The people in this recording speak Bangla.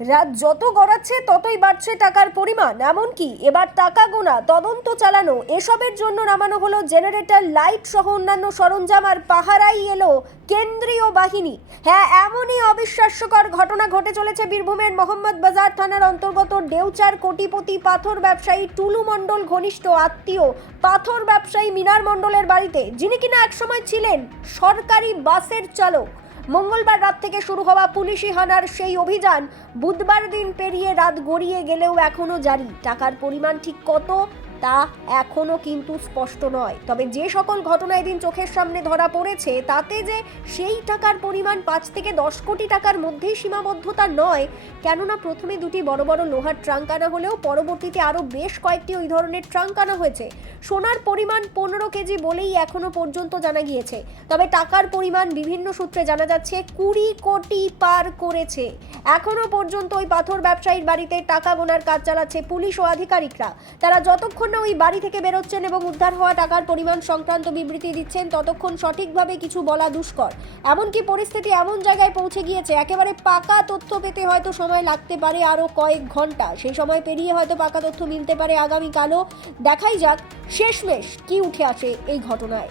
রাত যত গড়াচ্ছে ততই বাড়ছে টাকার পরিমাণ। এমনকি এবার টাকা গোনা, তদন্ত চালানো, এসবের জন্য নামানো হলো জেনারেটর, লাইট সহ অন্যান্য সরঞ্জাম, আর পাহারাই এলো কেন্দ্রীয় বাহিনী। হ্যাঁ, এমনই অবিশ্বাস্যকর ঘটনা ঘটে চলেছে বীরভূমের মোহাম্মদবাজার থানার অন্তর্গত ডেউচার কোটিপতি পাথর ব্যবসায়ী টুলু মণ্ডল ঘনিষ্ঠ আত্মীয় পাথর ব্যবসায়ী মিনার মণ্ডলের বাড়িতে, যিনি কিনা একসময় ছিলেন সরকারি বাসের চালক। মঙ্গলবার রাত থেকে শুরু হওয়া পুলিশি হানার সেই অভিযান বুধবার দিন পেরিয়ে রাত গড়িয়ে গেলেও এখনো জারি। টাকার পরিমাণ ঠিক কত তা এখনো কিন্তু স্পষ্ট নয়। তবে যে সকল ঘটনা এদিন চোখের সামনে ধরা পড়েছে তাতে যে সেই টাকার পরিমাণ 5 থেকে 10 কোটি টাকার মধ্যেই সীমাবদ্ধতা নয়, কেননা প্রথমে দুটি বড় বড় লোহার ট্রাঙ্ক আনা হলেও পরবর্তীতে আরও বেশ কয়েকটি ওই ধরনের ট্রাঙ্ক আনা হয়েছে। সোনার পরিমাণ 15 কেজি বলেই এখনো পর্যন্ত জানা গিয়েছে। তবে টাকার পরিমাণ বিভিন্ন সূত্রে জানা যাচ্ছে 20 কোটি পার করেছে। এখনো পর্যন্ত ওই পাথর ব্যবসায়ীর বাড়িতে টাকা গোনার কাজ চালাচ্ছে পুলিশ ও আধিকারিকরা। তারা যতক্ষণ না ওই বাড়ি থেকে বেরোচ্ছেন এবং উদ্ধার হওয়া টাকার পরিমাণ সংক্রান্ত বিবৃতি দিচ্ছেন ততক্ষণ সঠিকভাবে কিছু বলা দুষ্কর। এমনকি পরিস্থিতি এমন জায়গায় পৌঁছে গিয়েছে, একেবারে পাকা তথ্য পেতে হয়তো সময় লাগতে পারে আরও কয়েক ঘন্টা। সেই সময় পেরিয়ে হয়তো পাকা তথ্য মিলতে পারে আগামীকালও। দেখাই যাক শেষমেশ কি উঠে আসে এই ঘটনায়।